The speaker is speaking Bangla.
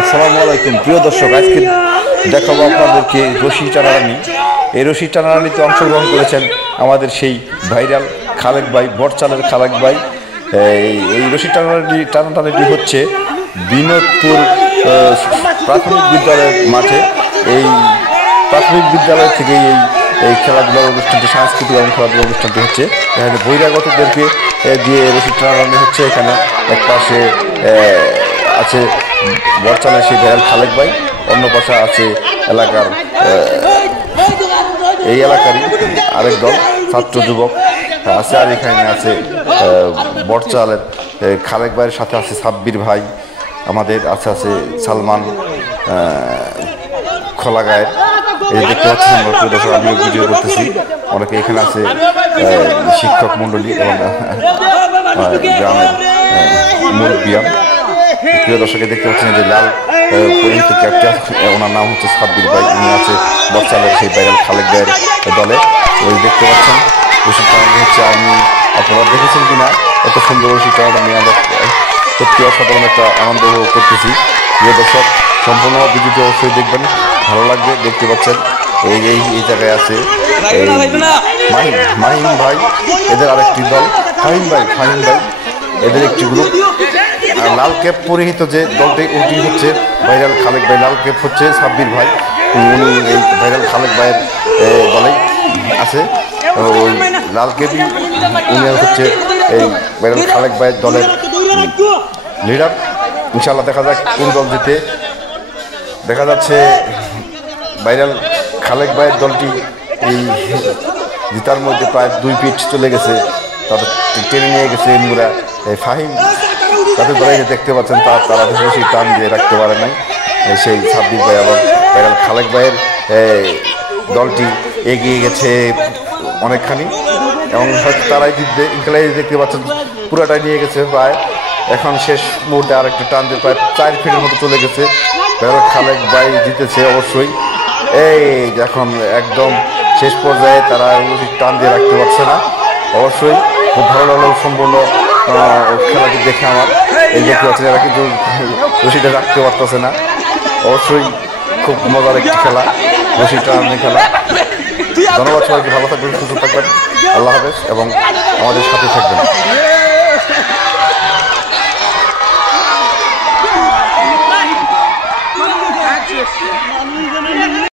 আসসালামু আলাইকুম প্রিয় দর্শক, আজকে দেখাবো আপনাদেরকে রশি টানাটানি। এই রশি টানাটানিতে অংশগ্রহণ করেছেন আমাদের সেই ভাইরাল খালেক ভাই, বটচালের খালেক ভাই। এই রশি টানাটানিটি হচ্ছে বিনোদপুর প্রাথমিক বিদ্যালয়ের মাঠে। এই প্রাথমিক বিদ্যালয় থেকে এই খেলাধুলার অনুষ্ঠানটি, সাংস্কৃতিক এবং খেলাধুলার অনুষ্ঠানটি হচ্ছে। এখানে বহিরাগতদেরকে দিয়ে রশি টানাটানি হচ্ছে। এখানে এক পাশে আছে বটচালের সেই ভাইরাল খালেক ভাই, অন্য পাশে আছে এলাকার এই এলাকারই আরেক দল ছাত্র যুবক আছে। আর এখানে আছে বটচালের খালেক ভাইয়ের সাথে আছে সাব্বির ভাই, আমাদের আছে সালমান খোলাগায়ের। এই দেখতে পাচ্ছেন দর্শক, আমিও ভিডিও করতেছি। অনেকে এখানে আছে শিক্ষক মণ্ডলী এবং গ্রামের মুরব্বিয়ান। প্রিয় দর্শকে দেখতে পাচ্ছেন যে লাল পরিহিত ক্যাপটা, ওনার নাম হচ্ছে সাব্বির ভাই। উনি আছে বটচালের সেই ভাইরাল খালেক ভাইয়ের দলে। ওই দেখতে পাচ্ছেন রশি টানাটানি হচ্ছে। আপনারা দেখেছেন কিনা এত সুন্দর রশি টানাটানি? আমরা সত্যি অসাধারণ একটা আনন্দ উপভোগ করতেছি। প্রিয় দর্শক, সম্পূর্ণ ভিডিওটি অবশ্যই দেখবেন, ভালো লাগবে। দেখতে পাচ্ছেন এই জায়গায় আছে মাহিম ভাই, এদের আরেকটি দল ফাহিম ভাই, এদের একটি গ্রুপ। আর লাল ক্যাপ পরিহিত যে দলটি, ওটি হচ্ছে ভাইরাল খালেক ভাই। লাল ক্যাপ হচ্ছে সাব্বির ভাই, উনি এই ভাইরাল খালেক ভাইয়ের দলেই আছে। ওই লাল ক্যাপই উনি হচ্ছে এই ভাইরাল খালেক ভাইয়ের দলের লিডার। ইনশাআল্লাহ দেখা যাক কোন দল জিতে। দেখা যাচ্ছে ভাইরাল খালেক ভাইয়ের দলটি এই জিতার মধ্যে প্রায় 2 ফিট চলে গেছে, তাদের টেনে নিয়ে গেছে এমুরা। এই ফাহিম তাদের দলে দেখতে পাচ্ছেন, তারা বেশি টান দিয়ে রাখতে পারে নাই। সেই সাব্বির ভাই এবং ভাইরাল খালেক ভাইয়ের দলটি এগিয়ে গেছে অনেকখানি, এবং হয়তো তারাই জিতবে। ইনশাআল্লাহ দেখতে পাচ্ছেন পুরাটাই নিয়ে গেছে প্রায়। এখন শেষ মুহূর্তে আরেকটা টান দিয়ে প্রায় 4 ফিটের মতো চলে গেছে। ভাইরাল খালেক ভাই জিতেছে অবশ্যই। এই এখন একদম শেষ পর্যায়ে তারা টান দিয়ে রাখতে পারছে না। অবশ্যই খুব ভালো লাগলো সম্পূর্ণ খেলাটি দেখে আমার। এই দেখতে পাচ্ছেন এরা কিন্তু রশিটা রাখতে পারতেছে না। অবশ্যই খুব মজার একটি খেলা, রশি টানাটানি খেলা। ধন্যবাদ সবাইকে, ভালো থাকবেন, সুস্থ থাকবেন, আল্লাহ হাফেজ, এবং আমাদের সাথে থাকবেন।